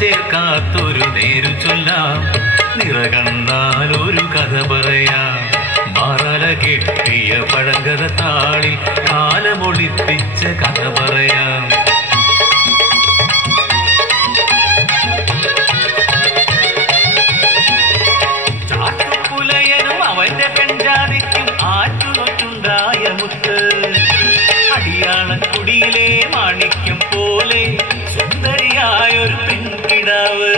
ചേർക്കാത്തൊരു നേരു ചൊല്ലാം നിറകണ്ടാലൊരു കഥ പറയാം മാറല കെട്ടിയ പഴങ്കഥ താളിൽ കാലമൊളിപ്പിച്ച കഥ പറയാം ചാട്ടുപുലയനും അവന്റെ പെൺജാതിക്കും ആറ്റുനൊറ്റുണ്ടായ മുത്ത് അടിയാളക്കുടിയിലെ മാണിക്യം പോലെ സുന്ദരിയായൊരു പെൺകിടാവ്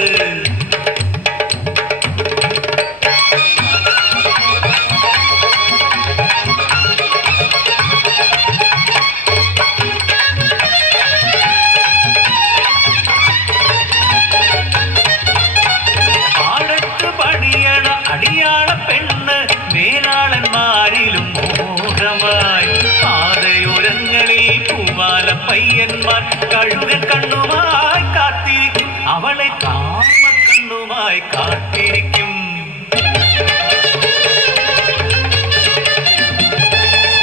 പാടത്ത് പണിയണ അടിയാള പെണ്ണ് മേലാളന്മാരിലും മോഹമായി പാതയോരങ്ങളിൽ പൂവാല പയ്യന്മാർ കഴുകൻ കണ്ണുമായി കാത്തിരിക്കും അവളെ കാമക്കണ്ണുമായി കാത്തിരിക്കും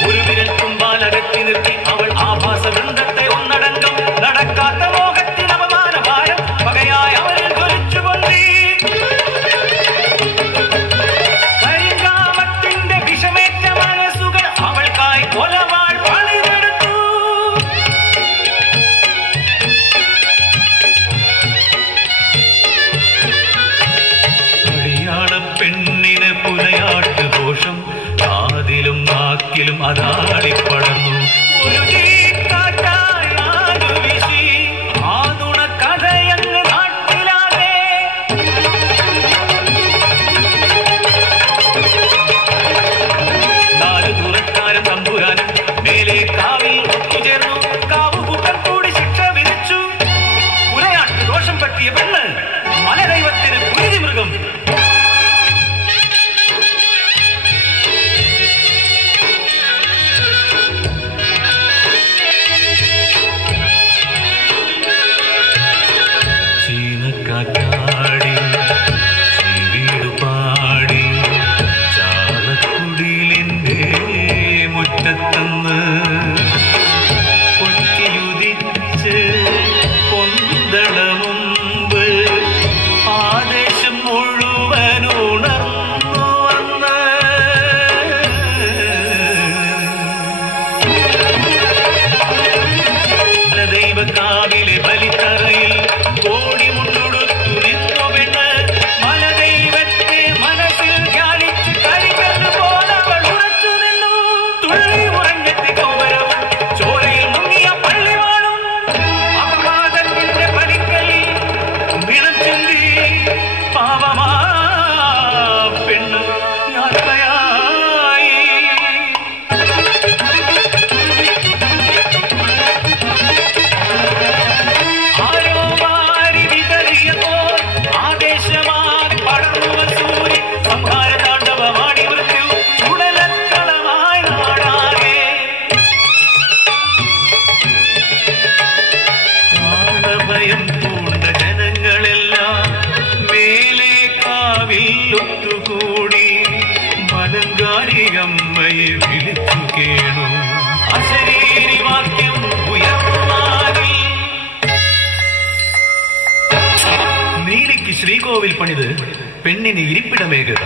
ഒരു വിരൽ തുമ്പാലകത്തി നിർത്തി അവൾ ആഭാസ വൃന്ദത്തെ ഒന്നടങ്കം നടക്കാത്ത മോഹത്തിന് അപമാന ഭാരം പകയായി അവരിൽ ജ്വലിച്ചുകൊണ്ടേ കരിങ്കാമത്തിന്റെ വിഷമേറ്റ മനസ്സുകൾ അവൾക്കായി കൊലവാൾ പണിതെടുത്തു അടിയാള പെണ്ണിന് പുലയാട്ട് ദോഷം കാതിലും നാക്കിലും അതാളിപ്പടർന്നു ഒരു കാറ്റായി ആടുവിശി ആ നുണക്കഥയങ്ങ് നാട്ടിലാകെ നാല് ദൂരക്കാരൻ തമ്പുരാനും മേലെ കാവിൽ ഒത്തുചേർന്നു കാവുകൂട്ടം കൂടി ശിക്ഷ വിധിച്ചു പുലയാട്ട് ദോഷം പറ്റിയ പെണ്ണ് മലദൈവത്തിന് കുരുതി മൃഗം ചീനക്കാറ്റാടി വീടുപാടി ചാലക്കുടിലിൻ്റെ മുറ്റത്തന്ന് കൊത്തിയുദിച്ച് കൊന്തള മുമ്പ് ആദേശം മുഴുവൻ ഉണർന്നു വന്ന് ദൈവക്കാവിലെ ബലിത്തറയിൽ കോടി മുണ്ടുടുത്തു നിന്നു പെണ്ണ് മലദൈവത്തെ മനസ്സിൽ ധ്യാനിച്ച് കരിക്കല്ല് പോലവൾ ഉറച്ചു നിന്നു തുള്ളി ഉറഞ്ഞെത്തി കോപരവും ചോരയിൽ മുങ്ങിയ പള്ളിവാളും അപവാദത്തിന്റെ പണിക്കലിൽ വിളച്ചിന്തി പാവമാ പെണ്ണ് യാത്രയായി ആരോ മാറി വിതറിയപ്പോൾ ആദേശമായി പടർന്നു വസൂരി സംഹാര താണ്ഡവമാടി മൃത്യു ചുടലക്കളമായി നാടാകെ പ്രാണഭയം പൂണ്ട ജനങ്ങളെല്ലാം മേലെ കാവിൽ ഒത്തുകൂടി മലങ്കാരിയമ്മയെ വിളിച്ചു കേണു അശരീരി വാക്യം ഉയർന്നാകി നീലിക്ക് ശ്രീകോവിൽ പണിത് പെണ്ണിന് ഇരിപ്പിടമേകുക